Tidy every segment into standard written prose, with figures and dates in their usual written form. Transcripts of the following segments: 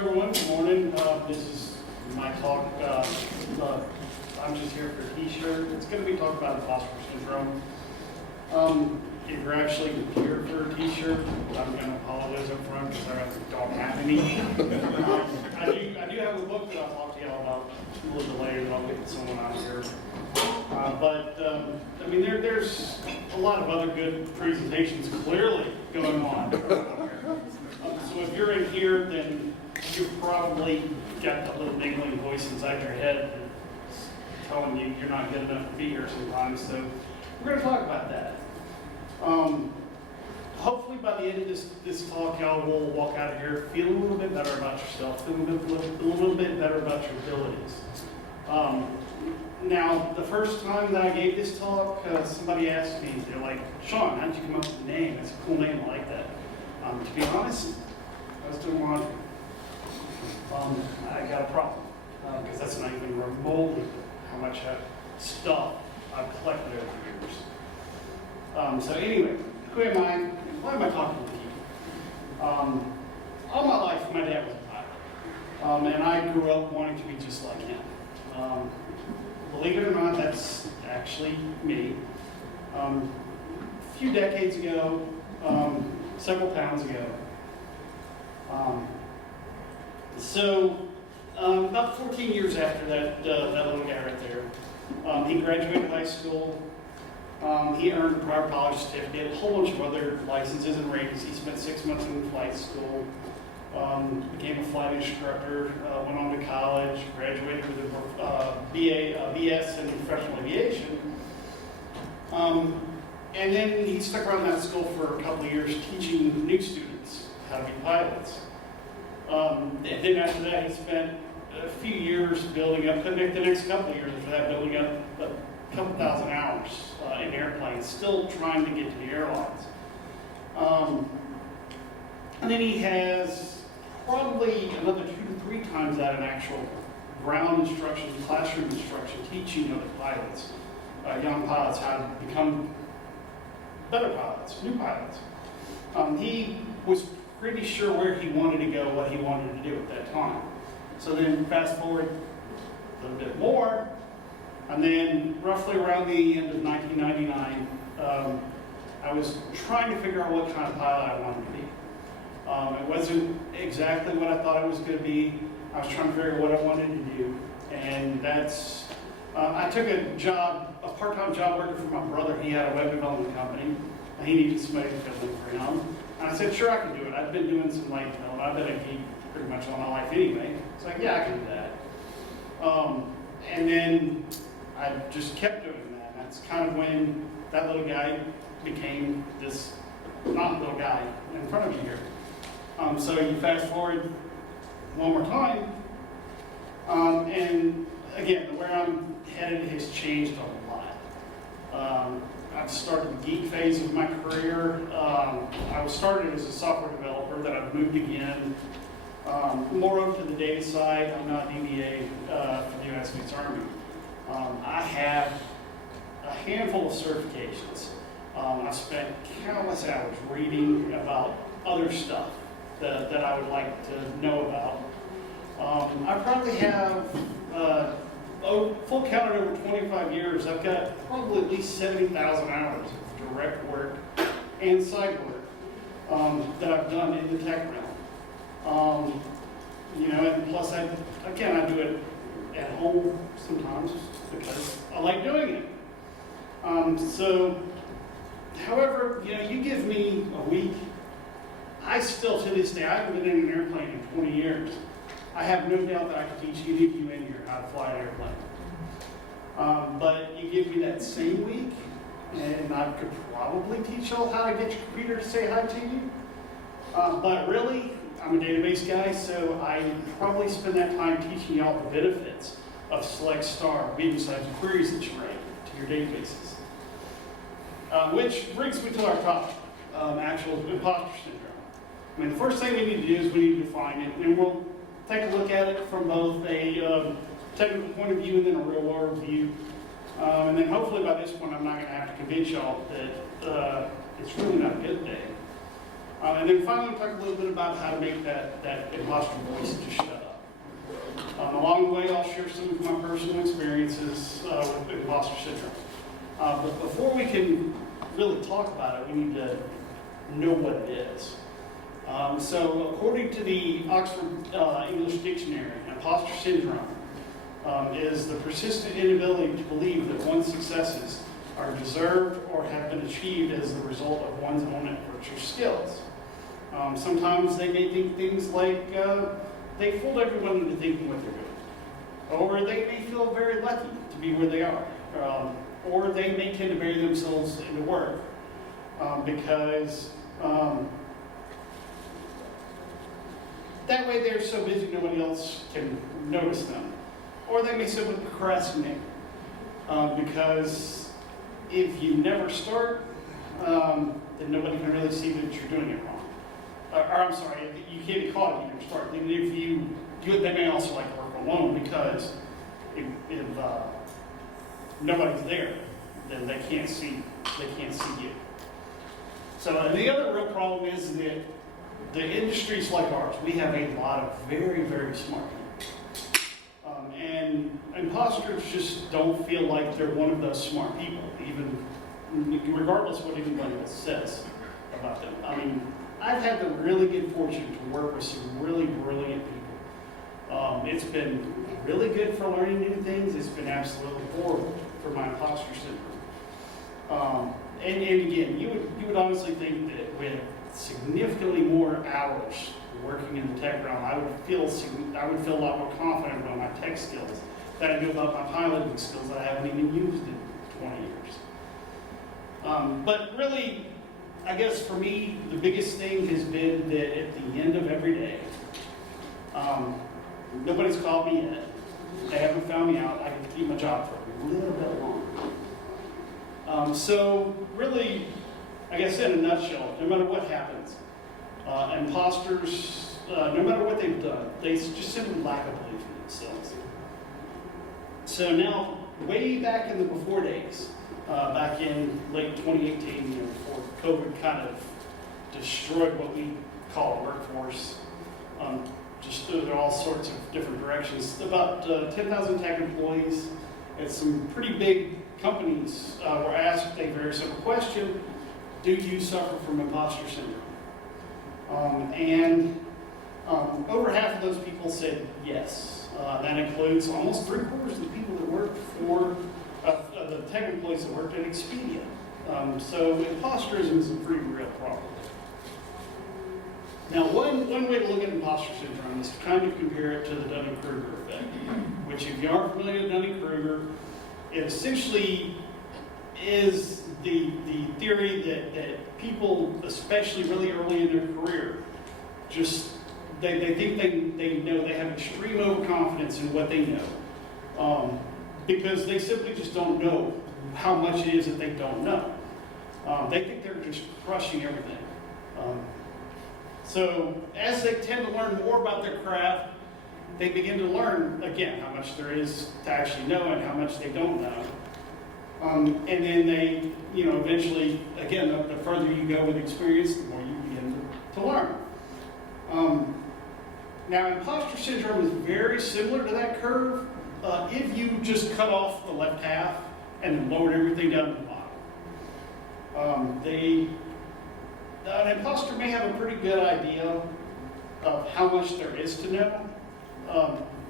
everyone? Good morning. This is my talk. I'm just here for a t-shirt. It's going to be talking about imposter syndrome. If you're actually here for a t-shirt, I'm going to apologize up front because I don't have any. I do have a book that I'll talk to y'all about a little bit later that I'll get someone out here. I mean, there's a lot of other good presentations clearly going on. So if you're in here, then you probably got that little niggling voice inside your head that's telling you you're not good enough to be here sometimes. So we're going to talk about that. Hopefully by the end of this talk, y'all will walk out of here feeling a little bit better about yourself, feeling a little bit better about your abilities. Now, the first time that I gave this talk, somebody asked me, they're like, Shawn, how did you come up with the name? It's a cool name, I like that. To be honest, I was doing laundry. I got a problem, because that's not even remotely how much stuff I've collected over the years. So anyway, who am I? Why am I talking to you? All my life, my dad was a pilot, and I grew up wanting to be just like him. Believe it or not, that's actually me. A few decades ago, several pounds ago. About 14 years after that little guy right there, he graduated high school. He earned a prior college certificate, a whole bunch of other licenses and ratings. He spent 6 months in flight school, became a flight instructor, went on to college, graduated with a BS in professional aviation. And then he stuck around that school for a couple of years teaching new students how to be pilots. And then after that, he spent a few years building up, the next couple of years after that, building up a couple thousand hours in airplanes, still trying to get to the airlines. And then he has probably another 2 to 3 times that in actual ground instruction, classroom instruction, teaching other pilots, young pilots, how to become better pilots, new pilots. He was pretty sure where he wanted to go, what he wanted to do at that time. So then fast forward a little bit more, and then roughly around the end of 1999, I was trying to figure out what kind of pilot I wanted to be. It wasn't exactly what I thought it was going to be. I was trying to figure out what I wanted to do, and that's, I took a part-time job working for my brother. He had a web development company, and he needed somebody to fill in for him. And I said, sure, I can do it. I've been doing some light development. I've been a geek pretty much all my life anyway. It's like, yeah, I can do that. And then I just kept doing that. And that's kind of when that little guy became this not little guy in front of you here. So you fast forward one more time, and again, where I'm headed has changed a lot. I've started the geek phase of my career. I was started as a software developer, then I've moved again, more up to the data side. I'm not DBA for the United States Army. I have a handful of certifications. I spent countless hours reading about other stuff that I would like to know about. I probably have, full count at over 25 years, I've got probably at least 70,000 hours of direct work and side work that I've done in the tech realm. And plus I do it at home sometimes because I like doing it. However, you give me a week, I still, to this day, I haven't been in an airplane in 20 years. I have no doubt that I could teach any of you in here how to fly an airplane. But you give me that same week, and I could probably teach y'all how to get your computer to say hi to you. But really, I'm a database guy, so I probably spend that time teaching y'all the benefits of select star, medium-sized queries that you write to your databases. Which brings me to our topic, actual imposter syndrome. I mean, the first thing we need to do is we need to define it, and we'll take a look at it from both a technical point of view and then a real world view. And then hopefully by this point I'm not going to have to convince y'all that it's really not a good thing. And then finally, talk a little bit about how to make that imposter voice just shut up. Along the way, I'll share some of my personal experiences with imposter syndrome. But before we can really talk about it, we need to know what it is. So according to the Oxford English Dictionary, imposter syndrome is the persistent inability to believe that one's successes are deserved or have been achieved as the result of one's own efforts or skills. Sometimes they may think things like they fooled everyone into thinking what they're doing. Or they may feel very lucky to be where they are. Or they may tend to bury themselves into work because that way they're so busy nobody else can notice them. Or they may simply procrastinate because if you never start, then nobody can really see that you're doing it wrong. Or I'm sorry, you can't be caught if you never start. Even if you do it, they may also like to work alone because if nobody's there, then they can't see you. So the other real problem is that the industries like ours, we have a lot of very, very smart people. And imposters just don't feel like they're one of those smart people, even regardless of what anybody else says about them. I mean, I've had the really good fortune to work with some really brilliant people. It's been really good for learning new things. It's been absolutely horrible for my imposter syndrome. And again, you would honestly think that with significantly more hours working in the tech realm, I would feel a lot more confident about my tech skills than I do about my piloting skills that I haven't even used in 20 years. But really, I guess for me, the biggest thing has been that at the end of every day, nobody's called me yet. They haven't found me out. I can keep my job for a little bit longer. So really, I guess in a nutshell, no matter what happens, imposters, no matter what they've done, they just simply lack a belief in themselves. So now, way back in the before days, back in late 2018, before COVID kind of destroyed what we call a workforce, just through all sorts of different directions. About 10,000 tech employees at some pretty big companies were asked a very simple question: do you suffer from imposter syndrome? And over half of those people said yes. That includes almost 3/4 of the people that worked for the tech employees that worked at Expedia. So imposterism is a pretty real problem. Now, one way to look at imposter syndrome is to kind of compare it to the Dunning-Kruger effect, which, if you aren't familiar with Dunning-Kruger, it essentially is the theory that people, especially really early in their career, just they think they know, they have extreme overconfidence in what they know, because they simply just don't know how much it is that they don't know. They think they're just crushing everything. So as they tend to learn more about their craft, they begin to learn, again, how much there is to actually know and how much they don't know. And then they, eventually, again, the further you go with experience, the more you begin to learn. Now, imposter syndrome is very similar to that curve if you just cut off the left half and lowered everything down to the bottom. An imposter may have a pretty good idea of how much there is to know,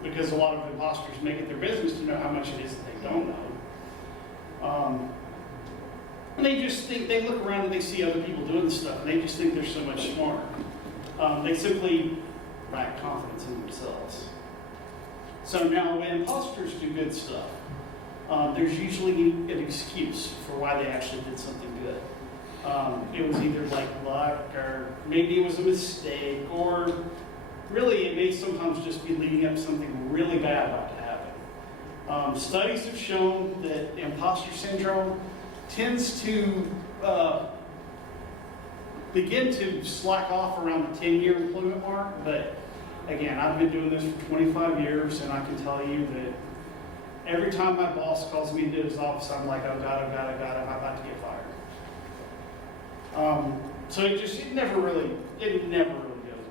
because a lot of imposters make it their business to know how much it is that they don't know. And they just think, they look around and they see other people doing this stuff, and they just think they're so much smarter. They simply lack confidence in themselves. So now when imposters do good stuff, there's usually an excuse for why they actually did something good. It was either like luck, or maybe it was a mistake, or really it may sometimes just be leading up to something really bad about to happen. Studies have shown that imposter syndrome tends to begin to slack off around the 10-year employment mark, but again, I've been doing this for 25 years, and I can tell you that every time my boss calls me into his office, I'm like, oh God, I'm about to get fired. So it never really goes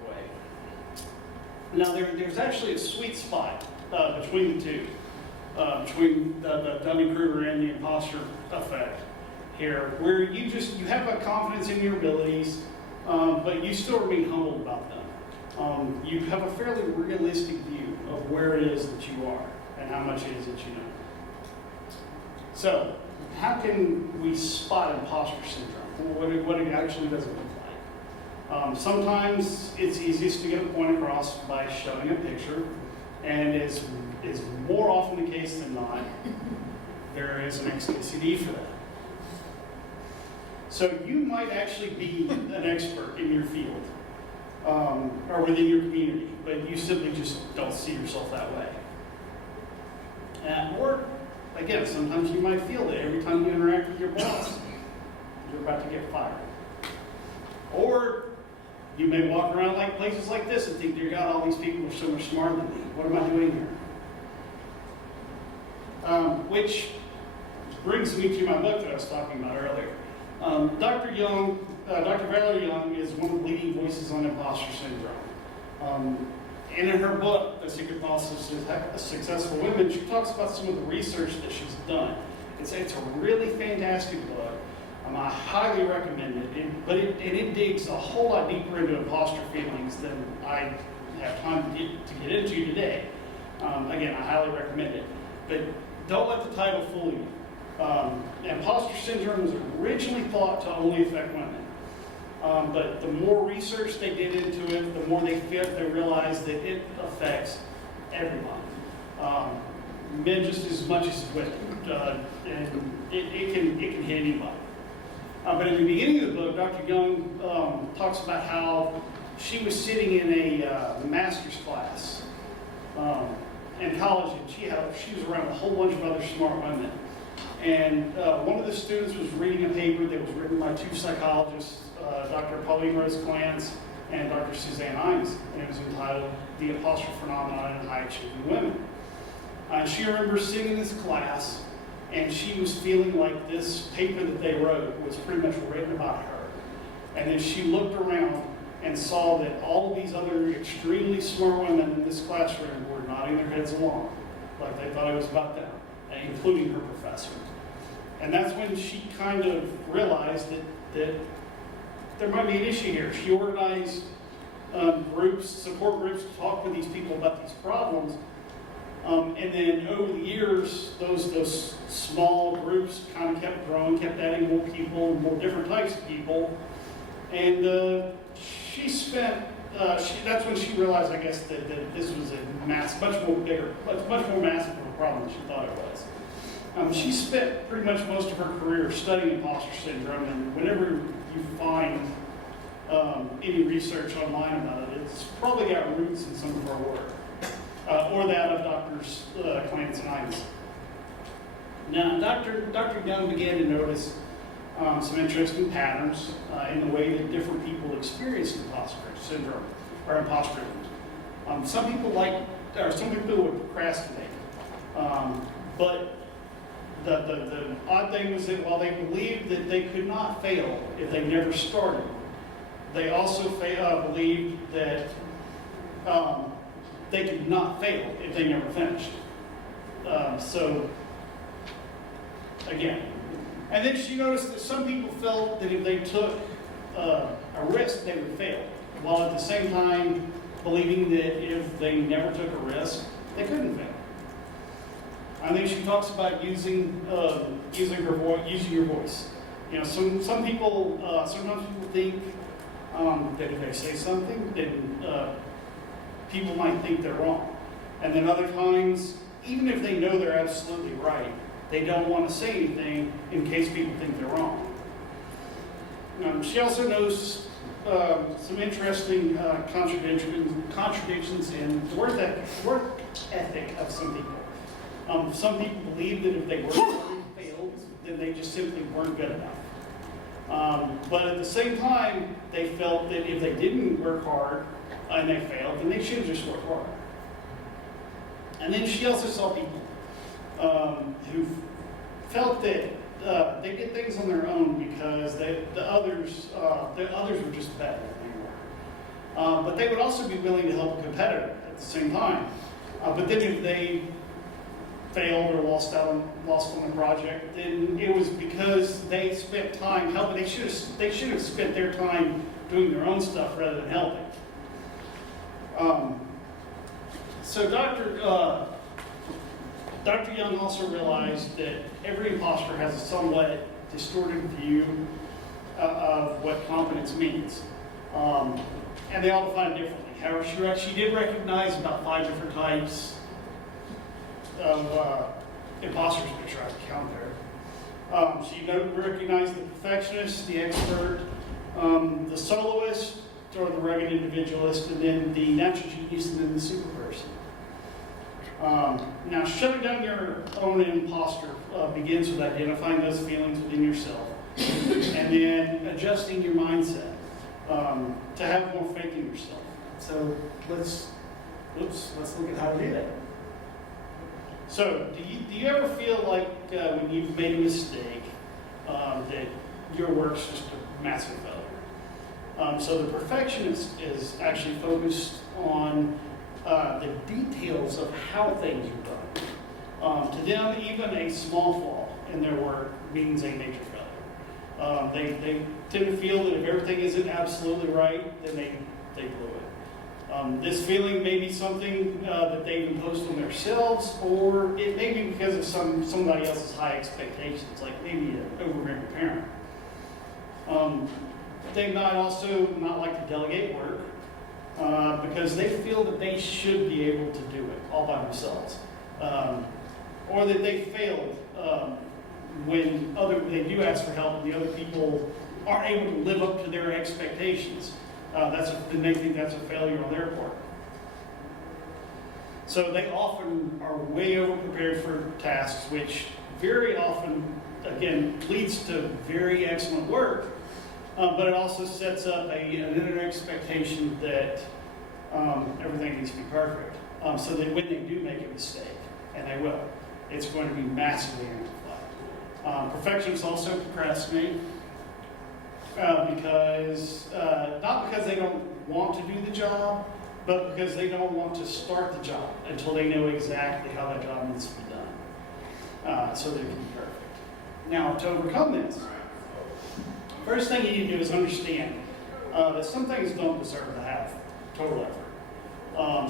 away. Now there's actually a sweet spot between the two, between the Dunning-Kruger and the imposter effect here, where you have a confidence in your abilities, but you still remain humble about them. You have a fairly realistic view of where it is that you are and how much it is that you know. So, how can we spot imposter syndrome? What it actually does it look like? Sometimes it's easiest to get a point across by showing a picture, and is more often the case than not, there is an XKCD for that. So you might actually be an expert in your field, or within your community, but you simply just don't see yourself that way. Or, again, sometimes you might feel that every time you interact with your boss, you're about to get fired. Or you may walk around like places like this and think, dear God, all these people are so much smarter than me. What am I doing here? Which brings me to my book that I was talking about earlier. Dr. Valerie Young is one of the leading voices on imposter syndrome. And in her book, The Secret Sauce of Successful Women, she talks about some of the research that she's done. It's a really fantastic book. I highly recommend it. But it digs a whole lot deeper into imposter feelings than I have time to get into today. Again, I highly recommend it. But don't let the title fool you. Imposter syndrome was originally thought to only affect women. But the more research they did into it, the more they realized that it affects everyone. Men just as much as women. And it can hit anybody. But in the beginning of the book, Dr. Young talks about how she was sitting in a master's class in college, and she was around a whole bunch of other smart women. And one of the students was reading a paper that was written by two psychologists, Dr. Pauline Rose Clance and Dr. Suzanne Imes, and it was entitled The Imposter Phenomenon in High Achieving Women. She remembers sitting in this class, and she was feeling like this paper that they wrote was pretty much written about her. And then she looked around and saw that all of these other extremely smart women in this classroom were nodding their heads along, like they thought it was about them, including her professor. And that's when she kind of realized that there might be an issue here. She organized support groups to talk with these people about these problems. And then over the years, those small groups kind of kept growing, kept adding more people, more different types of people. And that's when she realized, I guess, that this was a much more massive of a problem than she thought it was. She spent pretty much most of her career studying imposter syndrome, and whenever you find any research online about it, it's probably got roots in some of our work, or that of Drs. Clance and Imes. Now, Dr. Young began to notice some interesting patterns in the way that different people experience imposter syndrome or imposter. Some people would procrastinate, but the odd thing was that while they believed that they could not fail if they never started, they also believed that they could not fail if they never finished. So, again. And then she noticed that some people felt that if they took a risk, they would fail, while at the same time believing that if they never took a risk, they couldn't fail. I think she talks about using your voice. You know, some people sometimes people think that if they say something, then people might think they're wrong, and then other times, even if they know they're absolutely right, they don't want to say anything in case people think they're wrong. She also knows some interesting contradictions in the work ethic of some people. Some people believe that if they worked hard and failed, then they just simply weren't good enough. But at the same time, they felt that if they didn't work hard and they failed, then they should just work hard. And then she also saw people who felt that they did things on their own because they the others were just better than they were. But they would also be willing to help a competitor at the same time. But then if they failed or lost on the project, then it was because they spent time helping. They should have spent their time doing their own stuff rather than helping. So Dr. Young also realized that every imposter has a somewhat distorted view of what competence means. And they all define it differently. However, she did recognize about 5 different types of imposters, make sure I count there. She recognized the perfectionist, the expert, the soloist, or the rugged individualist, and then the natural genius, and then the super person. Now, shutting down your own imposter begins with identifying those feelings within yourself, and then adjusting your mindset to have more faith in yourself. So let's look at how to do that. So, do you ever feel like when you've made a mistake that your work's just a massive failure? So the perfectionist is actually focused on the details of how things are done. To them, even a small flaw in their work means a major failure. They tend to feel that if everything isn't absolutely right, then they blew it. This feeling may be something that they've imposed on themselves, or it may be because of somebody else's high expectations, like maybe an overbearing parent. They might also not like to delegate work because they feel that they should be able to do it all by themselves, or that they failed when they do ask for help and the other people aren't able to live up to their expectations. Then they think that's a failure on their part. So they often are way over prepared for tasks, which very often, again, leads to very excellent work. But it also sets up an expectation that everything needs to be perfect. So that when they do make a mistake, and they will, it's going to be massively amplified. Perfectionists also procrastinate because, not because they don't want to do the job, but because they don't want to start the job until they know exactly how that job needs to be done, so that it can be perfect. Now, to overcome this, first thing you need to do is understand that some things don't deserve to have total effort.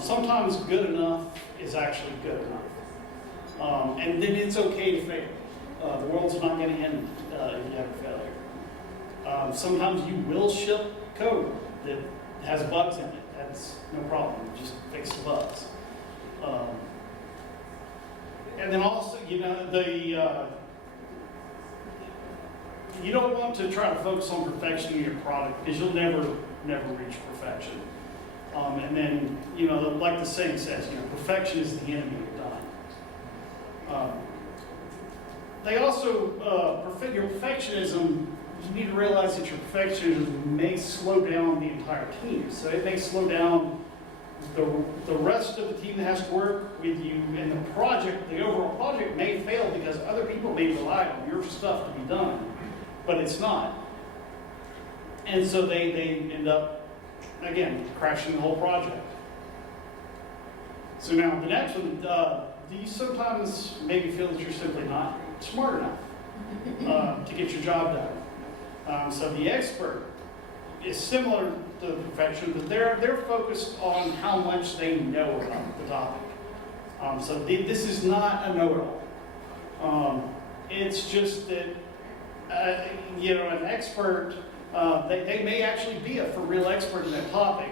Sometimes good enough is actually good enough. And then it's okay to fail. The world's not going to end if you have a failure. Sometimes you will ship code that has bugs in it. That's no problem. Just fix the bugs. And then also, you don't want to try to focus on perfection in your product because you'll never reach perfection. And then, like the saying says, perfection is the enemy of done. They also, your perfectionism, you need to realize that your perfectionism may slow down the entire team. So it may slow down the rest of the team that has to work with you, and the overall project may fail because other people may rely on your stuff to be done, but it's not. And so they end up, again, crashing the whole project. So now the next one, do you sometimes maybe feel that you're simply not smart enough to get your job done? So the expert is similar to the perfection, but they're focused on how much they know about the topic. So this is not a know-it-all. It's just that an expert, they may actually be a for real expert in that topic,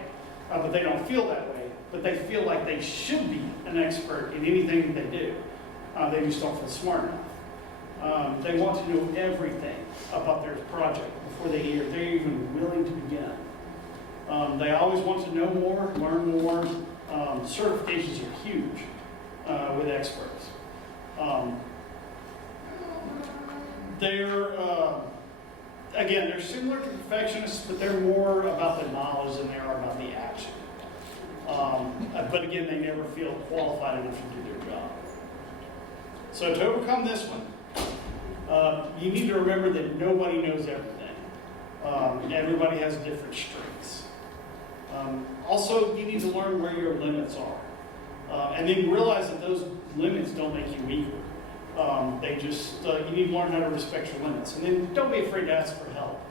but they don't feel that way. But they feel like they should be an expert in anything that they do. They just don't feel smart enough. They want to know everything about their project before they're even willing to begin. They always want to know more, learn more. Certifications are huge with experts. They're similar to perfectionists, but they're more about the knowledge than they are about the action. But again, they never feel qualified enough to do their job. So to overcome this one, you need to remember that nobody knows everything. Everybody has different strengths. Also, you need to learn where your limits are. And then realize that those limits don't make you weaker. They just, you need to learn how to respect your limits. And then don't be afraid to ask for help.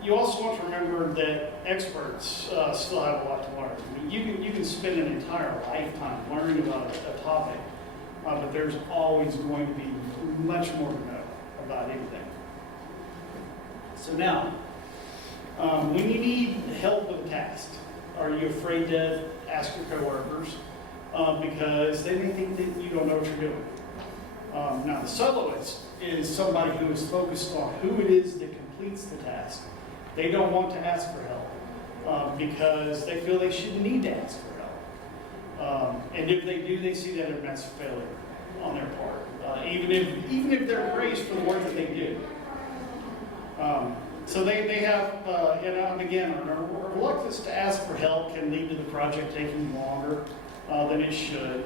You also want to remember that experts still have a lot to learn. I mean, you can spend an entire lifetime learning about a topic, but there's always going to be much more to know about anything. So now, when you need help with a task, are you afraid to ask your coworkers because they may think that you don't know what you're doing? Now, the soloist is somebody who is focused on who it is that completes the task. They don't want to ask for help because they feel they shouldn't need to ask for help. And if they do, they see that as a massive failure on their part, even if they're praised for the work that they do. So they have, and again, our reluctance to ask for help can lead to the project taking longer than it should.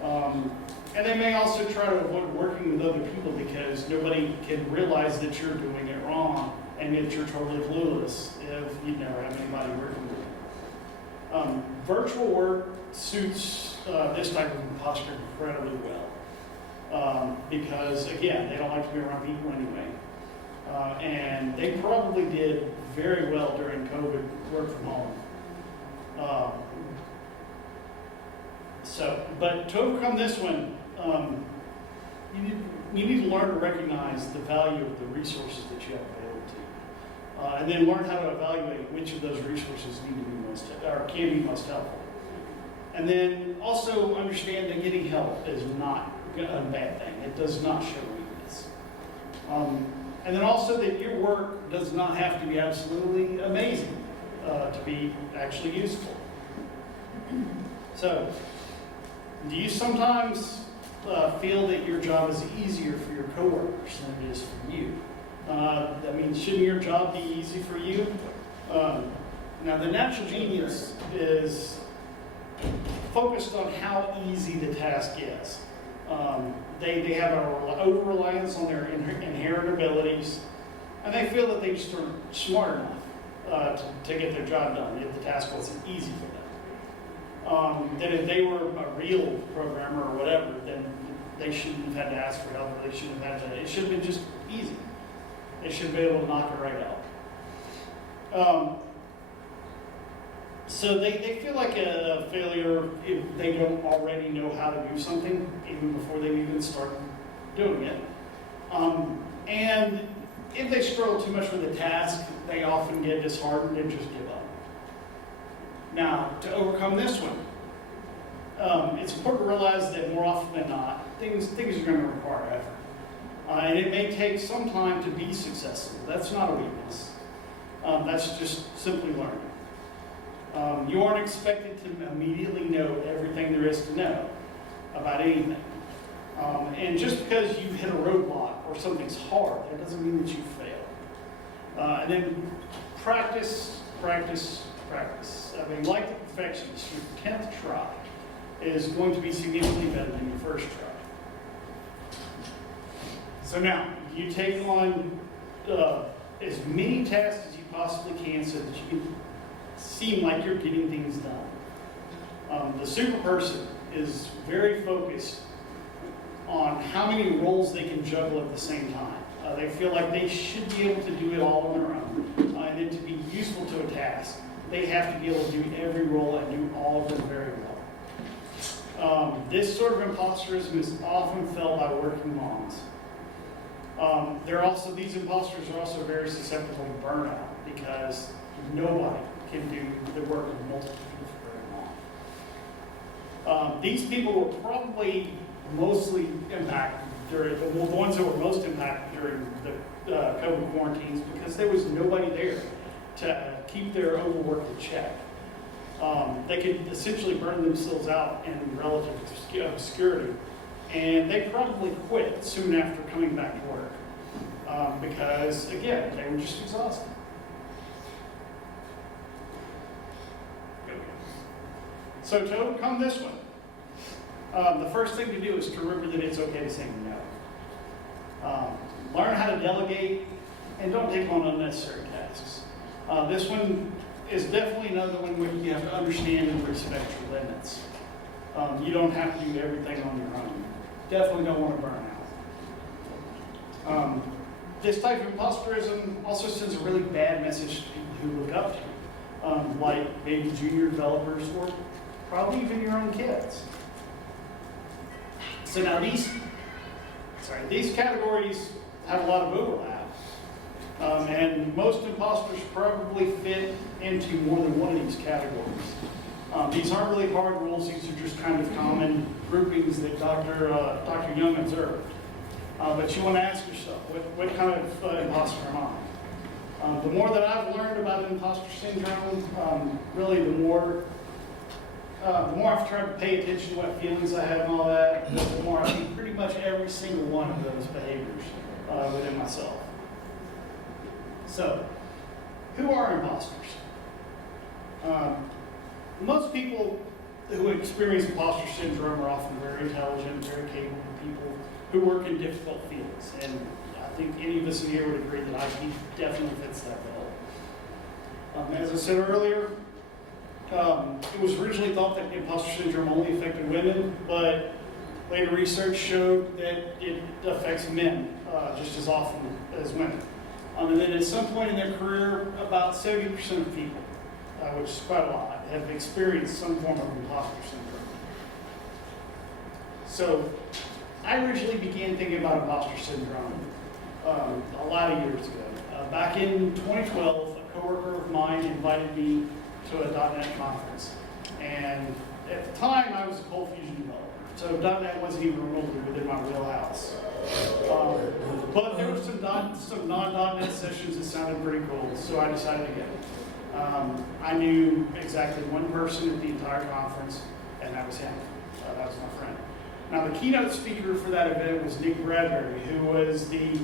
And they may also try to avoid working with other people because nobody can realize that you're doing it wrong and that you're totally clueless if you never have anybody working with you. Virtual work suits this type of imposter incredibly well because, again, they don't like to be around people anyway. And they probably did very well during COVID, work from home. But to overcome this one, you need to learn to recognize the value of the resources that you have available to you. And then learn how to evaluate which of those resources need to be can be most helpful. And then also understand that getting help is not a bad thing. It does not show weakness. And then also that your work does not have to be absolutely amazing to be actually useful. So, do you sometimes feel that your job is easier for your coworkers than it is for you? I mean, shouldn't your job be easy for you? Now, the natural genius is focused on how easy the task is. They have an over-reliance on their inherent abilities, and they feel that they just aren't smart enough to get their job done if the task wasn't easy for them. That if they were a real programmer or whatever, then they shouldn't have had to ask for help, or they shouldn't have had to, it should have been just easy. They should be able to knock it right out. So they feel like a failure if they don't already know how to do something, even before they even start doing it. And if they struggle too much with the task, they often get disheartened and just give up. Now, to overcome this one, it's important to realize that more often than not, things are going to require effort. And it may take some time to be successful. That's not a weakness. That's just simply learning. You aren't expected to immediately know everything there is to know about anything. And just because you hit a roadblock or something's hard, that doesn't mean that you failed. And then practice. I mean, like the perfectionist, your 10th try is going to be significantly better than your first try. So now, you take on as many tasks as you possibly can so that you can seem like you're getting things done. The super person is very focused on how many roles they can juggle at the same time. They feel like they should be able to do it all on their own. And then to be useful to a task, they have to be able to do every role and do all of them very well. This sort of imposterism is often felt by working moms. These imposters are also very susceptible to burnout because nobody can do the work of multiple people for very long. These people were probably mostly impacted the ones that were most impacted during the COVID quarantines because there was nobody there to keep their overwork in check. They could essentially burn themselves out in relative obscurity, and they probably quit soon after coming back to work because, again, they were just exhausted. So to overcome this one, the first thing to do is to remember that it's okay to say no. Learn how to delegate and don't take on unnecessary tasks. This one is definitely another one where you have to understand and respect your limits. You don't have to do everything on your own. Definitely don't want to burn out. This type of imposterism also sends a really bad message to people who look up to you, like maybe junior developers or probably even your own kids. So now these categories have a lot of overlap, and most imposters probably fit into more than one of these categories. These aren't really hard rules, these are just kind of common groupings that Dr. Young observed. But you want to ask yourself, what kind of imposter am I? The more that I've learned about imposter syndrome, really the more I've tried to pay attention to what feelings I have and all that, the more I see pretty much every single one of those behaviors within myself. So, who are imposters? Most people who experience imposter syndrome are often very intelligent, very capable people who work in difficult fields. And I think any of us in here would agree that IT definitely fits that bill. As I said earlier, it was originally thought that imposter syndrome only affected women, but later research showed that it affects men just as often as women. And then at some point in their career, about 70% of people, which is quite a lot, have experienced some form of imposter syndrome. So I originally began thinking about imposter syndrome a lot of years ago. Back in 2012, a coworker of mine invited me to a .NET conference. And at the time, I was a cold fusion developer. So .NET wasn't even remotely within my wheelhouse. But there were some non-.NET sessions that sounded pretty cool, so I decided to go. I knew exactly one person at the entire conference, and that was him. That was my friend. Now, the keynote speaker for that event was Nick Bradbury, who was the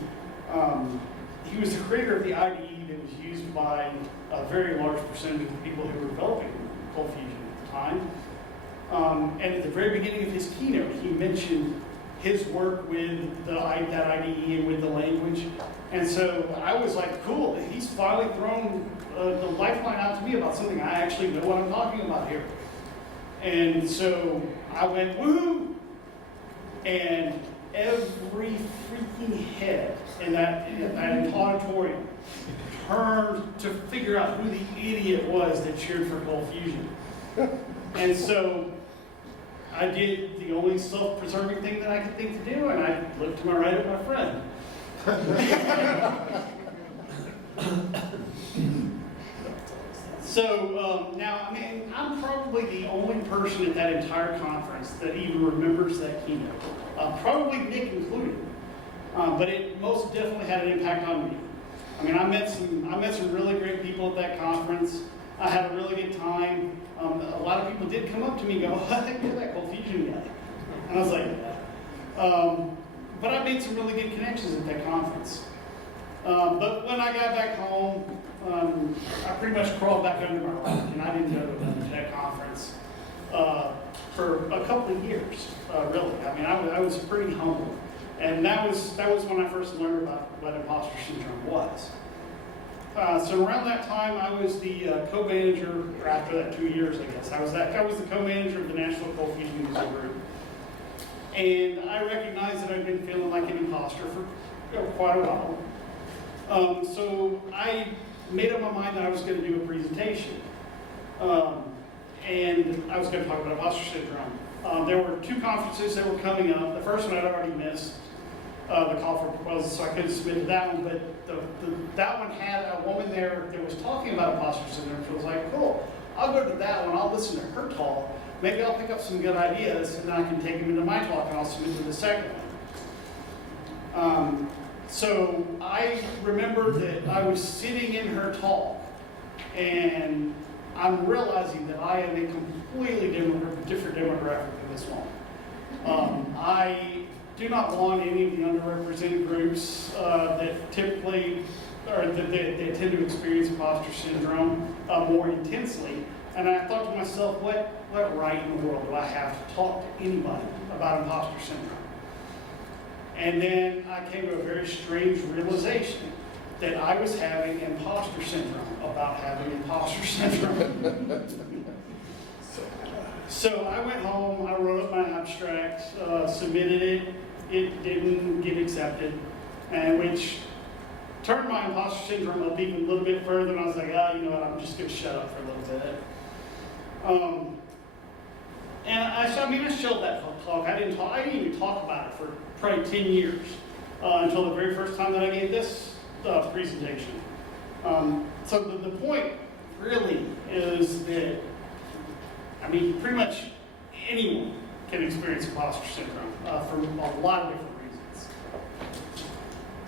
creator of the IDE that was used by a very large percentage of the people who were developing cold fusion at the time. And at the very beginning of his keynote, he mentioned his work with that IDE and with the language. And so I was like, cool, he's finally thrown the lifeline out to me about something I actually know what I'm talking about here. And so I went, woohoo! And every freaking head in that auditorium turned to figure out who the idiot was that cheered for cold fusion. And so I did the only self-preserving thing that I could think to do, and I looked to my right at my friend. So now, I mean, I'm probably the only person at that entire conference that even remembers that keynote. Probably Nick included. But it most definitely had an impact on me. I mean, I met some really great people at that conference. I had a really good time. A lot of people did come up to me and go, I think you're that cold fusion guy. And I was like, yeah. But I made some really good connections at that conference. But when I got back home, I pretty much crawled back under my rock, and I didn't go to that conference for a couple of years, really. I mean, I was pretty humble. And that was when I first learned about what imposter syndrome was. So around that time, I was the co-manager, or after that 2 years, I guess. I was the co-manager of the National Cold Fusion User Group. And I recognized that I'd been feeling like an imposter for quite a while. So I made up my mind that I was going to do a presentation. And I was going to talk about imposter syndrome. There were two conferences that were coming up. The first one I'd already missed, the call for proposals, so I couldn't submit to that one. But that one had a woman there that was talking about imposter syndrome. So I was like, cool, I'll go to that one. I'll listen to her talk. Maybe I'll pick up some good ideas, and then I can take them into my talk, and I'll submit to the second one. So I remember that I was sitting in her talk, and I'm realizing that I am a completely different demographic than this one. I do not belong to any of the underrepresented groups that typically, or that they tend to experience imposter syndrome more intensely. And I thought to myself, what right in the world do I have to talk to anybody about imposter syndrome? And then I came to a very strange realization that I was having imposter syndrome about having imposter syndrome. So I went home, I wrote up my abstract, submitted it. It didn't get accepted, and which turned my imposter syndrome up even a little bit further, and I was like, you know what, I'm just going to shut up for a little bit. And I shelved that talk. I didn't even talk about it for probably 10 years until the very first time that I gave this presentation. So the point really is that, I mean, pretty much anyone can experience imposter syndrome for a lot of different reasons.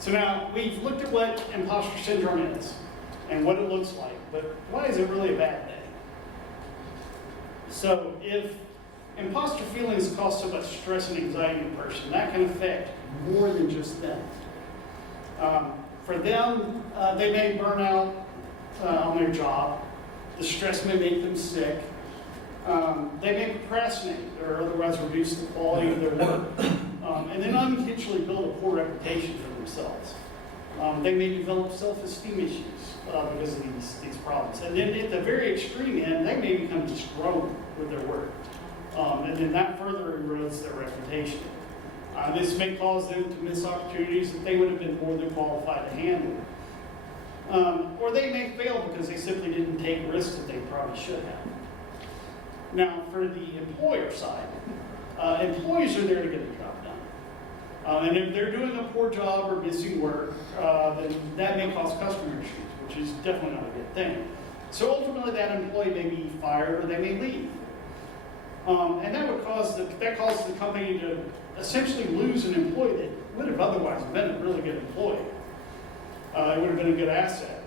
So now we've looked at what imposter syndrome is and what it looks like, but why is it really a bad thing? So if imposter feelings cause so much stress and anxiety in a person, that can affect more than just them. For them, they may burn out on their job. The stress may make them sick. They may procrastinate or otherwise reduce the quality of their work, and then unintentionally build a poor reputation for themselves. They may develop self-esteem issues because of these problems. And then at the very extreme end, they may become disgruntled with their work. And then that further erodes their reputation. This may cause them to miss opportunities that they would have been more than qualified to handle. Or they may fail because they simply didn't take risks that they probably should have. Now, for the employer side, employees are there to get the job done. And if they're doing a poor job or missing work, then that may cause customer issues, which is definitely not a good thing. So ultimately, that employee may be fired or they may leave. And that would cause the company to essentially lose an employee that would have otherwise been a really good employee. It would have been a good asset.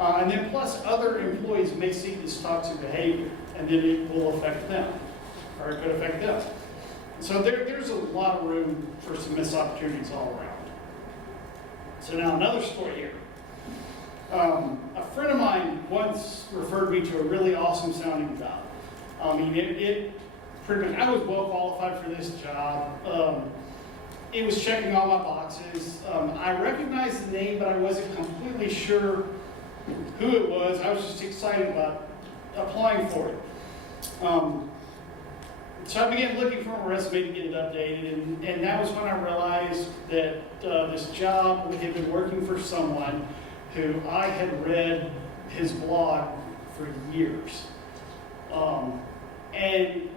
And then plus other employees may see this toxic behavior, and then it will affect them, or it could affect them. So there's a lot of room for some missed opportunities all around. So now another story here. A friend of mine once referred me to a really awesome sounding job. I mean, it pretty much, I was well qualified for this job. It was checking all my boxes. I recognized the name, but I wasn't completely sure who it was. I was just excited about applying for it. So I began looking for a resume to get it updated, and that was when I realized that this job, we had been working for someone who I had read his blog for years. And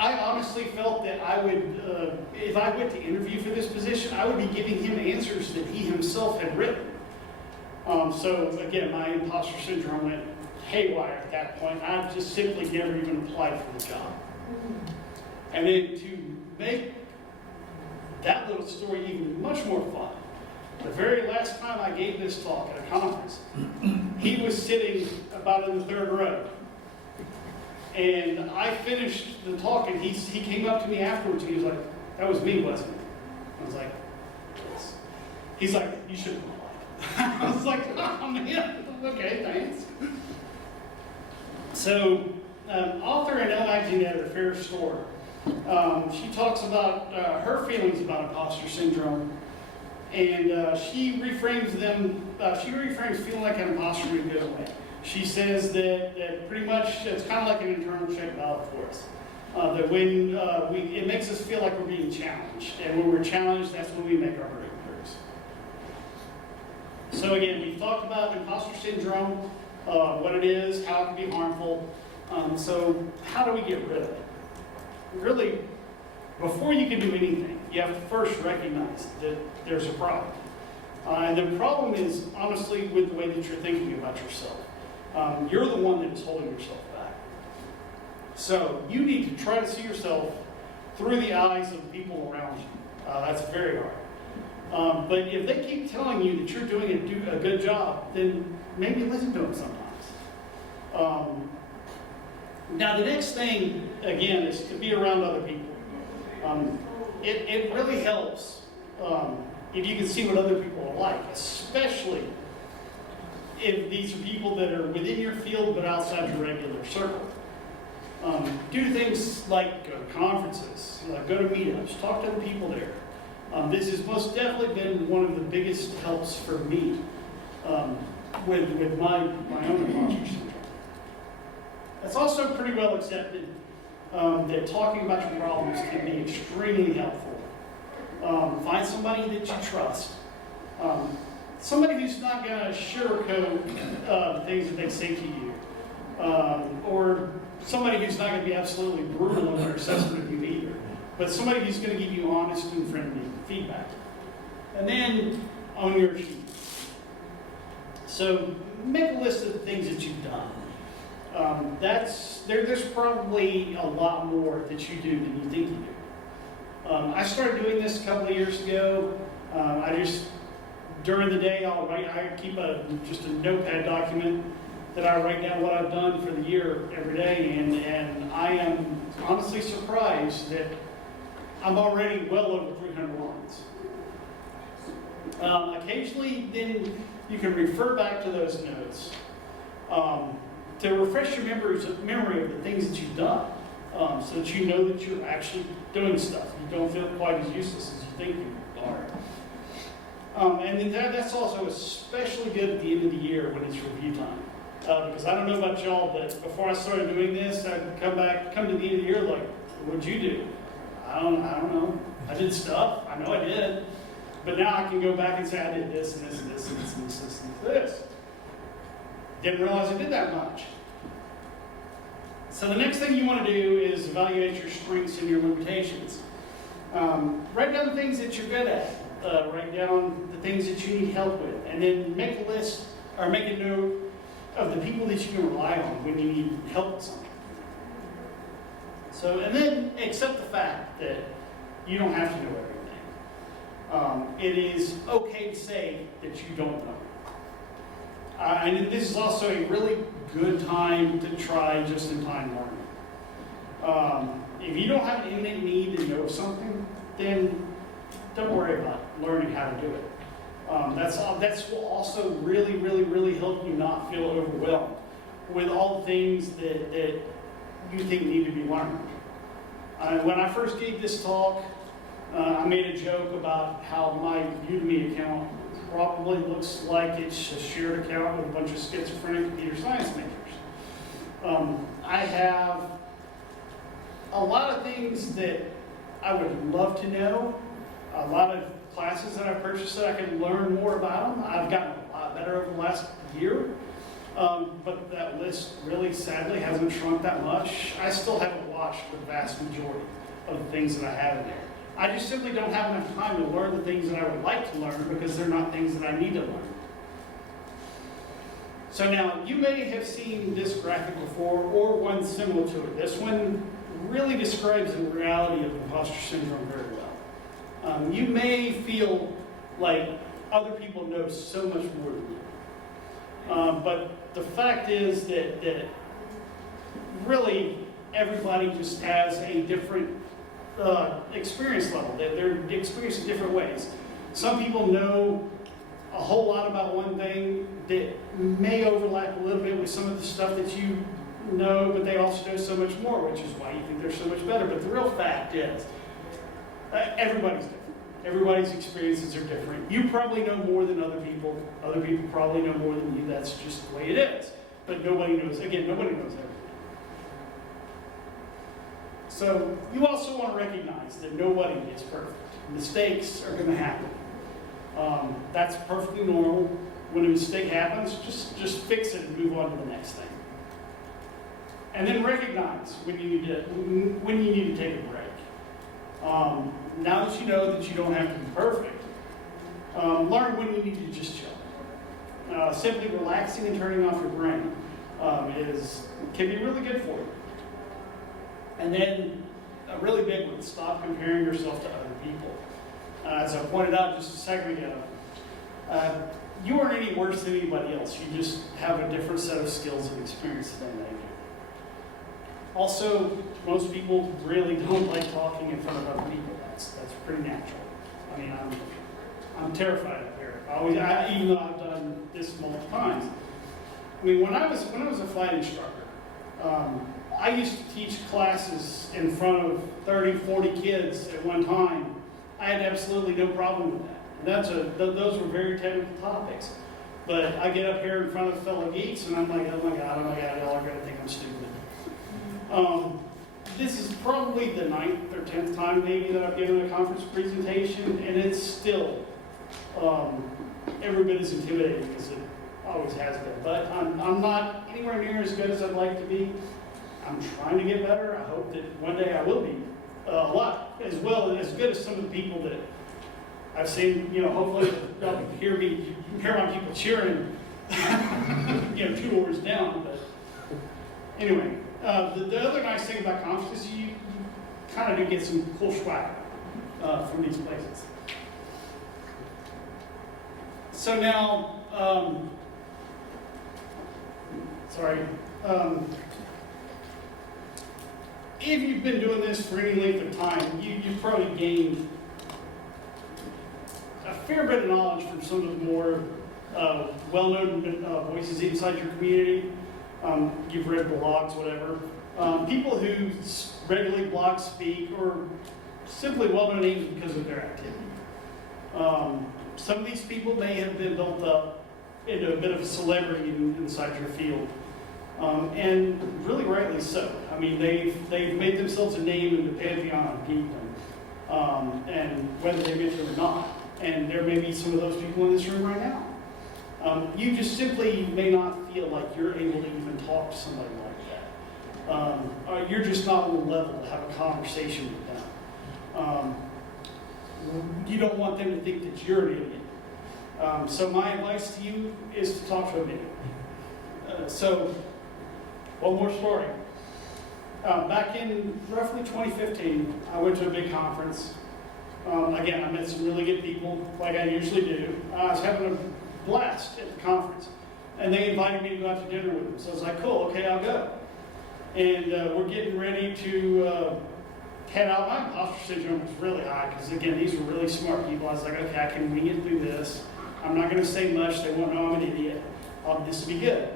I honestly felt that I would, if I went to interview for this position, I would be giving him answers that he himself had written. So again, my imposter syndrome went haywire at that point. I just simply never even applied for the job. And then to make that little story even much more fun, the very last time I gave this talk at a conference, he was sitting about in the third row. And I finished the talk, and he came up to me afterwards, and he was like, "That was me, wasn't it?" I was like, "Yes." He's like, "You should have applied." I was like, "Oh, man, okay, thanks." So, author and LIG editor, Fair Store, she talks about her feelings about imposter syndrome, and she reframes feeling like an imposter in a good way. She says that pretty much it's kind of like an internal check valve for us. That when it makes us feel like we're being challenged, and when we're challenged, that's when we make our breakthroughs. So again, we've talked about imposter syndrome, what it is, how it can be harmful. So how do we get rid of it? Really, before you can do anything, you have to first recognize that there's a problem. And the problem is, honestly, with the way that you're thinking about yourself. You're the one that is holding yourself back. So you need to try to see yourself through the eyes of the people around you. That's very hard. But if they keep telling you that you're doing a good job, then maybe listen to them sometimes. Now the next thing, again, is to be around other people. It really helps if you can see what other people are like, especially if these are people that are within your field but outside your regular circle. Do things like go to conferences, go to meetups, talk to the people there. This has most definitely been one of the biggest helps for me with my own imposter syndrome. It's also pretty well accepted that talking about your problems can be extremely helpful. Find somebody that you trust. Somebody who's not going to sugarcoat things that they say to you. Or somebody who's not going to be absolutely brutal in their assessment of you either. But somebody who's going to give you honest and friendly feedback. And then own your achievements. So make a list of the things that you've done. There's probably a lot more that you do than you think you do. I started doing this a couple of years ago. During the day, I keep just a notepad document that I write down what I've done for the year every day, and I am honestly surprised that I'm already well over 300 lines. Occasionally, then you can refer back to those notes to refresh your memory of the things that you've done, so that you know that you're actually doing stuff. You don't feel quite as useless as you think you are. And then that's also especially good at the end of the year when it's review time. Because I don't know about y'all, but before I started doing this, I'd come to the end of the year like, what'd you do? I don't know. I did stuff. I know I did. But now I can go back and say I did this and this and this and this and this and this and this. Didn't realize I did that much. So the next thing you want to do is evaluate your strengths and your limitations. Write down the things that you're good at. Write down the things that you need help with. And then make a list or make a note of the people that you can rely on when you need help with something. So, and then accept the fact that you don't have to know everything. It is okay to say that you don't know. And this is also a really good time to try just-in-time learning. If you don't have an innate need to know something, then don't worry about learning how to do it. That's will also really, really, really help you not feel overwhelmed with all the things that you think need to be learned. When I first gave this talk, I made a joke about how my Udemy account probably looks like it's a shared account with a bunch of schizophrenic computer science majors. I have a lot of things that I would love to know, a lot of classes that I've purchased that I can learn more about them. I've gotten a lot better over the last year, but that list really sadly hasn't shrunk that much. I still haven't watched the vast majority of the things that I have in there. I just simply don't have enough time to learn the things that I would like to learn because they're not things that I need to learn. So now, you may have seen this graphic before or one similar to it. This one really describes the reality of imposter syndrome very well. You may feel like other people know so much more than you. But the fact is that really everybody just has a different experience level. They're experienced in different ways. Some people know a whole lot about one thing that may overlap a little bit with some of the stuff that you know, but they also know so much more, which is why you think they're so much better. But the real fact is, everybody's different. Everybody's experiences are different. You probably know more than other people. Other people probably know more than you. That's just the way it is. But nobody knows, again, nobody knows everything. So you also want to recognize that nobody is perfect. Mistakes are going to happen. That's perfectly normal. When a mistake happens, just fix it and move on to the next thing. And then recognize when you need to take a break. Now that you know that you don't have to be perfect, learn when you need to just chill. Simply relaxing and turning off your brain can be really good for you. And then a really big one, stop comparing yourself to other people. As I pointed out just a second ago, you aren't any worse than anybody else. You just have a different set of skills and experience than they do. Also, most people really don't like talking in front of other people. That's pretty natural. I mean, I'm terrified of it. Even though I've done this multiple times. I mean, when I was a flight instructor, I used to teach classes in front of 30, 40 kids at one time. I had absolutely no problem with that. And those were very technical topics. But I get up here in front of fellow geeks, and I'm like, oh my God, y'all are going to think I'm stupid. This is probably the 9th or 10th time maybe that I've given a conference presentation, and it's still every bit as intimidating as it always has been. But I'm not anywhere near as good as I'd like to be. I'm trying to get better. I hope that one day I will be a lot as well as good as some of the people that I've seen. Hopefully y'all can hear my people cheering. 2 doors down. But anyway, the other nice thing about conferences is you kind of do get some cool swag from these places. So now, if you've been doing this for any length of time, you've probably gained a fair bit of knowledge from some of the more well-known voices inside your community. You've read blogs, whatever. People who regularly blog, speak, or simply well-known names because of their activity. Some of these people may have been built up into a bit of a celebrity inside your field. And really rightly so. I mean, they've made themselves a name in the pantheon of geekdom, and whether they admit it or not. And there may be some of those people in this room right now. You just simply may not feel like you're able to even talk to somebody like that. You're just not on the level to have a conversation with them. You don't want them to think that you're an idiot. So my advice to you is to talk to an idiot. So, one more story. Back in roughly 2015, I went to a big conference. Again, I met some really good people, like I usually do. I was having a blast at the conference, and they invited me to go out to dinner with them. So I was like, cool, okay, I'll go. And we're getting ready to head out. My imposter syndrome was really high, because again, these were really smart people. I was like, okay, I can wing it through this. I'm not going to say much. They won't know I'm an idiot. This will be good.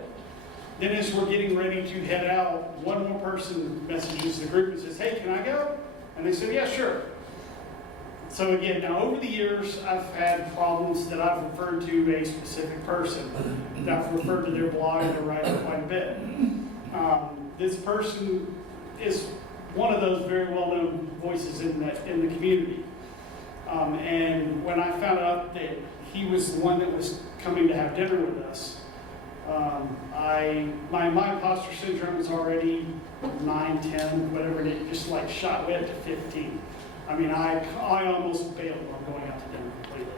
Then as we're getting ready to head out, one more person messages the group and says, hey, can I go? And they said, yeah, sure. So again, now over the years, I've had problems that I've referred to a specific person. And I've referred to their blog and their writing quite a bit. This person is one of those very well-known voices in the community. And when I found out that he was the one that was coming to have dinner with us, my imposter syndrome was already 9, 10, whatever it is, just like shot way up to 15. I mean, I almost bailed on going out to dinner completely.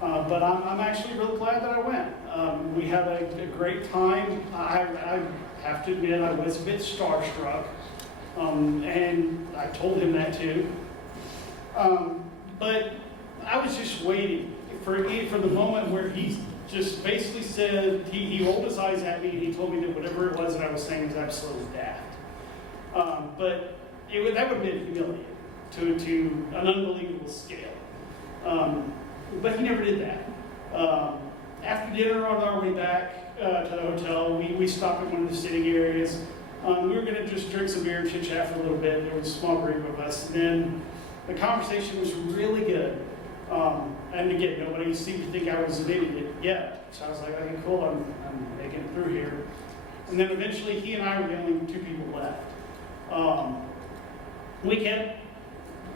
But I'm actually really glad that I went. We had a great time. I have to admit, I was a bit starstruck. And I told him that too. But I was just waiting for the moment where he just basically said, he rolled his eyes at me and he told me that whatever it was that I was saying was absolutely daft. But that would have been humiliating to an unbelievable scale. But he never did that. After dinner on our way back to the hotel, we stopped at one of the sitting areas. We were going to just drink some beer and chit-chat for a little bit. There was a small group of us. And then the conversation was really good. And again, nobody seemed to think I was an idiot yet. So I was like, okay, cool, I'm making it through here. And then eventually he and I were the only 2 people left. We kept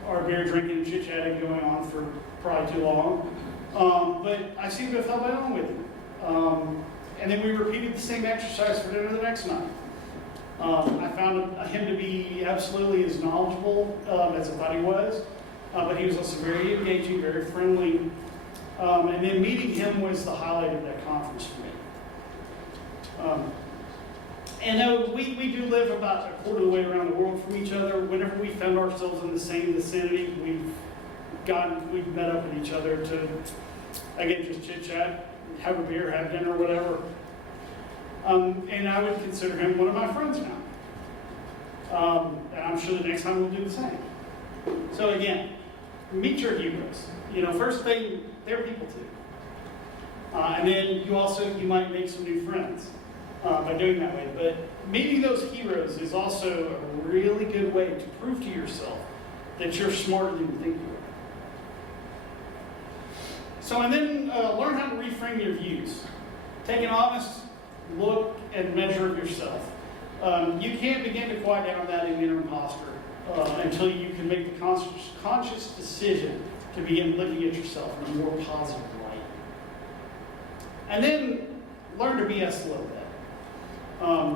our beer drinking and chit-chatting going on for probably too long. But I seemed to have held on with him. And then we repeated the same exercise for dinner the next night. I found him to be absolutely as knowledgeable as I thought he was. But he was also very engaging, very friendly. And then meeting him was the highlight of that conference for me. And we do live about a quarter of the way around the world from each other. Whenever we found ourselves in the same vicinity, we've met up with each other to, again, just chit-chat, have a beer, have dinner, whatever. And I would consider him one of my friends now. And I'm sure the next time we'll do the same. So again, meet your heroes. First thing, they're people too. And then you might make some new friends by doing that way. But meeting those heroes is also a really good way to prove to yourself that you're smarter than you think you are. So, and then learn how to reframe your views. take an honest look and measure of yourself. You can't begin to quiet down that inner imposter until you can make the conscious decision to begin looking at yourself in a more positive light. And then learn to BS a little bit.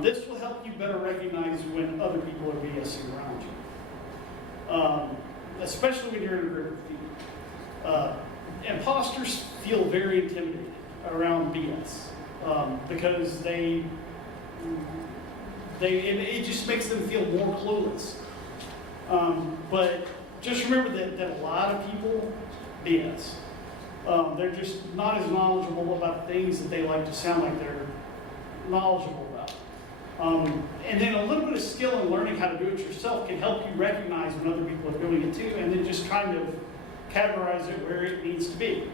This will help you better recognize when other people are BSing around you. Especially when you're in a group of people. Imposters feel very intimidated around BS because it just makes them feel more clueless. But just remember that a lot of people BS. They're just not as knowledgeable about things that they like to sound like they're knowledgeable about. And then a little bit of skill in learning how to do it yourself can help you recognize when other people are doing it too, and then just kind of categorize it where it needs to be.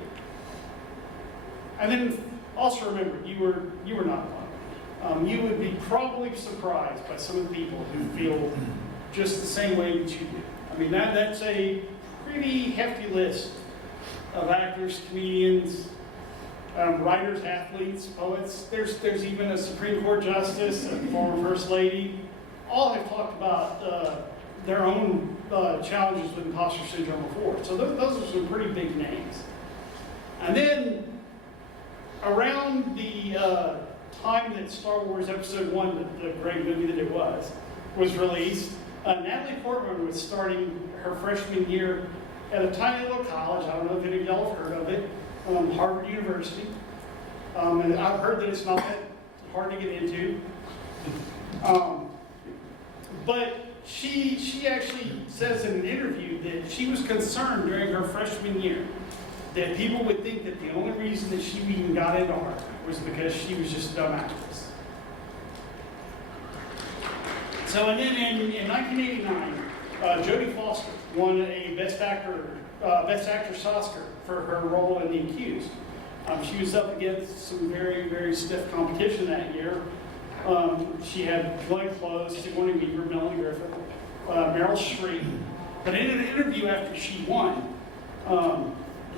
And then also remember, you were not alone. You would be probably surprised by some of the people who feel just the same way that you do. I mean, that's a pretty hefty list of actors, comedians, writers, athletes, poets. There's even a Supreme Court justice, a former First Lady. All have talked about their own challenges with imposter syndrome before. So those are some pretty big names. And then around the time that Star Wars Episode 1, the great movie that it was released, Natalie Portman was starting her freshman year at a tiny little college. I don't know if any of y'all have heard of it, Harvard University. And I've heard that it's not that hard to get into. But she actually says in an interview that she was concerned during her freshman year that people would think that the only reason that she even got into Harvard was because she was just a dumb actress. So, and then in 1989, Jodie Foster won a Best Actress Oscar for her role in The Accused. She was up against some very, very stiff competition that year. She had Glenn Close, Sigourney Weaver, Melanie Griffith, Meryl Streep. But in an interview after she won,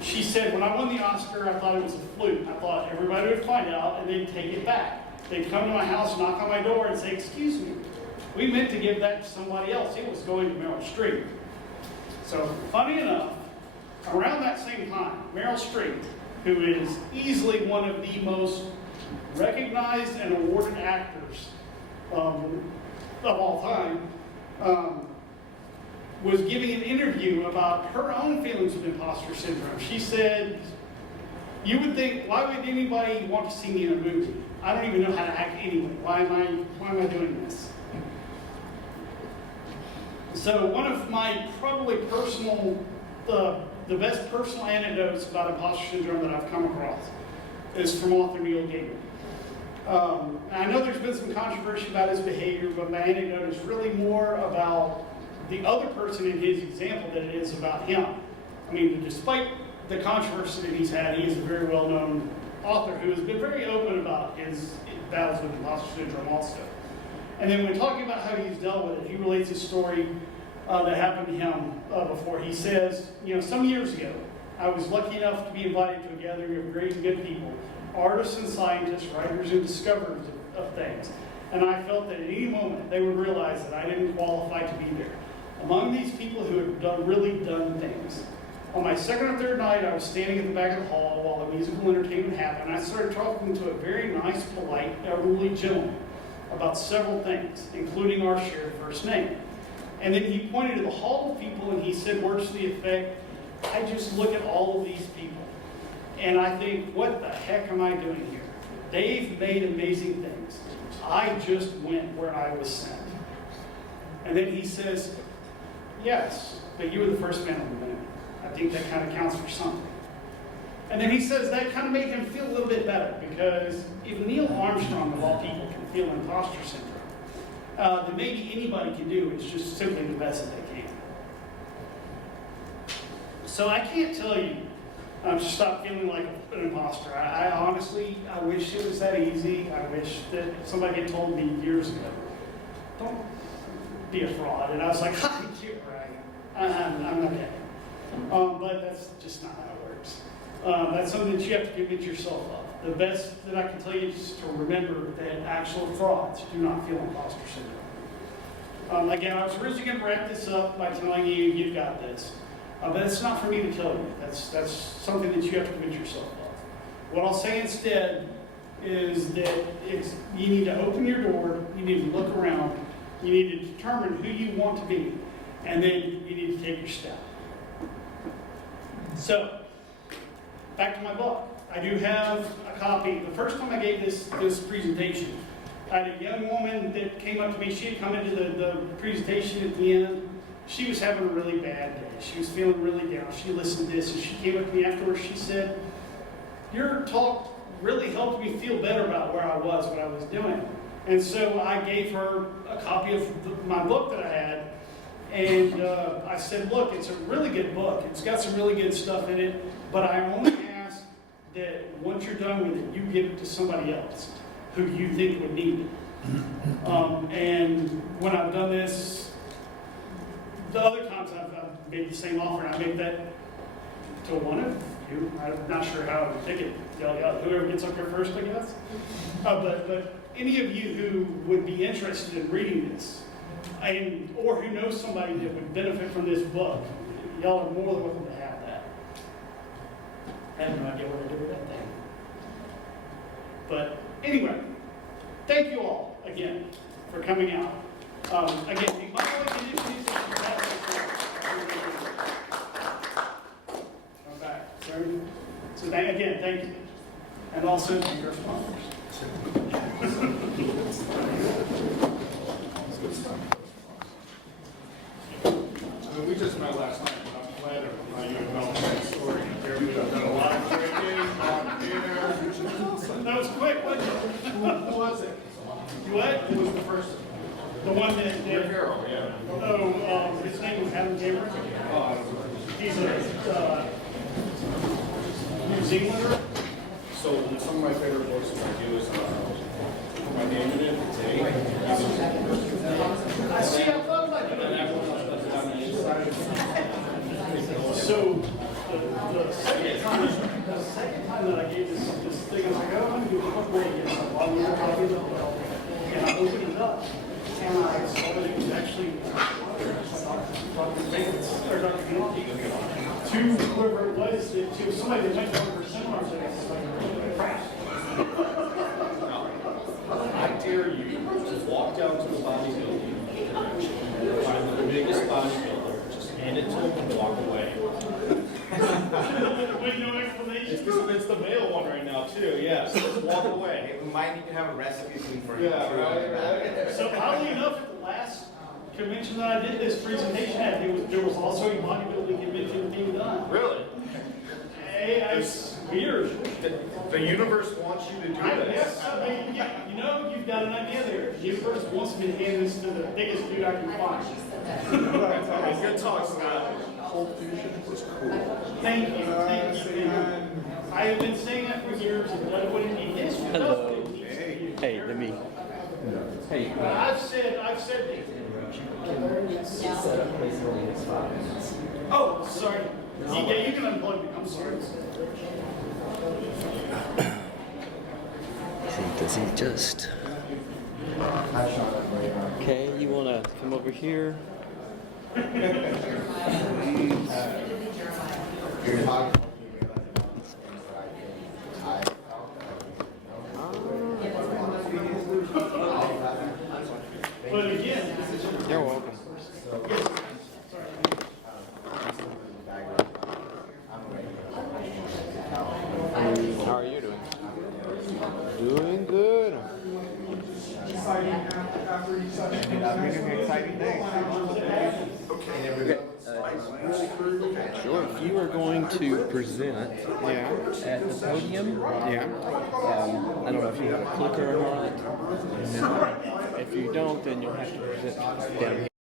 she said, when I won the Oscar, I thought it was a fluke. I thought everybody would find out and they'd take it back. They'd come to my house, knock on my door, and say, excuse me, we meant to give that to somebody else. It was going to Meryl Streep. So, funny enough, around that same time, Meryl Streep, who is easily one of the most recognized and awarded actors of all time, was giving an interview about her own feelings with imposter syndrome. She said, you would think, why would anybody want to see me in a movie? I don't even know how to act anyway. Why am I doing this? So one of my probably personal, the best personal anecdotes about imposter syndrome that I've come across is from author Neil Gaiman. I know there's been some controversy about his behavior, but my anecdote is really more about the other person in his example than it is about him. I mean, despite the controversy that he's had, he is a very well-known author who has been very open about his battles with imposter syndrome also. And then when talking about how he's dealt with it, he relates a story that happened to him before. He says, some years ago, I was lucky enough to be invited to a gathering of great and good people, artists and scientists, writers and discoverers of things. And I felt that at any moment they would realize that I didn't qualify to be there. Among these people who had really done things. On my second or third night, I was standing at the back of the hall while the musical entertainment happened. I started talking to a very nice, polite, elderly gentleman about several things, including our shared first name. And then he pointed to the hall of people and he said words to the effect, I just look at all of these people and I think, what the heck am I doing here? They've made amazing things. I just went where I was sent. And then he says, yes, but you were the first man on the moon. I think that kind of counts for something. And then he says that kind of made him feel a little bit better because if Neil Armstrong, of all people, can feel imposter syndrome, then maybe anybody can do is just simply the best that they can. So I can't tell you to stop feeling like an imposter. I honestly, I wish it was that easy. I wish that somebody had told me years ago, don't be a fraud. And I was like, ha, you're right. I'm not that. But that's just not how it works. That's something that you have to convince yourself of. the best that I can tell you is to remember that actual frauds do not feel imposter syndrome. Again, I was originally going to wrap this up by telling you, you've got this. But it's not for me to tell you. That's something that you have to convince yourself of. What I'll say instead is that you need to open your door, you need to look around, you need to determine who you want to be, and then you need to take your step. So, back to my book. I do have a copy. The first time I gave this presentation, I had a young woman that came up to me. She had come into the presentation at the end. She was having a really bad day. She was feeling really down. She listened to this, and she came up to me afterwards. She said, "Your talk really helped me feel better about where I was, what I was doing." And so I gave her a copy of my book that I had, and I said, "Look, it's a really good book. It's got some really good stuff in it, but I only ask that once you're done with it, you give it to somebody else who you think would need it." And when I've done this, the other times I've made the same offer, and I make that to one of you. I'm not sure how I would take it. Whoever gets up here first, I guess. But any of you who would be interested in reading this, or who knows somebody that would benefit from this book, y'all are more than welcome to have that. I have no idea what to do with that thing. But anyway, thank you all again for coming out. Again, you might want to introduce okay. So again, thank you. And also to your sponsors. We just met last night. I'm glad you developed that story. We've done a lot of drinking, a lot of dinner. That was quick, wasn't it? Who was it? You what? Who was the person? The one that did. Carol, yeah. Oh, his name was Adam Cameron. He's a New Zealander. So some of my favorite voices I do is put my name in it. I see. I thought about doing that. So the second time that I gave this thing, I was like, oh, I'm going to incorporate it in a while we were talking about well, and I opened it up, and I saw that it was actually Dr. Davis, or Dr. Hamilton, to whoever it was, to somebody that went to one of her seminars, and I was like, crap. I dare you to walk down to the bodybuilding, find the biggest bodybuilder, just hand it to him and walk away. Wait, no explanation. It's the male one right now too, yes. Just walk away. We might need to have a recipe for it. Yeah, right. So oddly enough, at the last convention that I did this presentation at, there was also a bodybuilding convention being done. Really? Hey, it's weird. The universe wants you to do this. Yes, I mean, you know, you've got an idea there. The universe wants me to hand this to the biggest dude I can find. Good talk, Scott. Cold fusion was cool. Thank you, thank you. I have been saying that for years, and that's what it needs. Hello. Hey, let me. Hey, But I've said. set up place for the next 5 minutes. Oh, sorry. Yeah, you can unplug me. I'm sorry. Does he just? Okay, you want to come over here? But again, You're welcome. How are you doing? Doing good. Sure. If you are going to present at the podium, I don't know if you have a clicker or not. No. If you don't, then you'll have to present down here.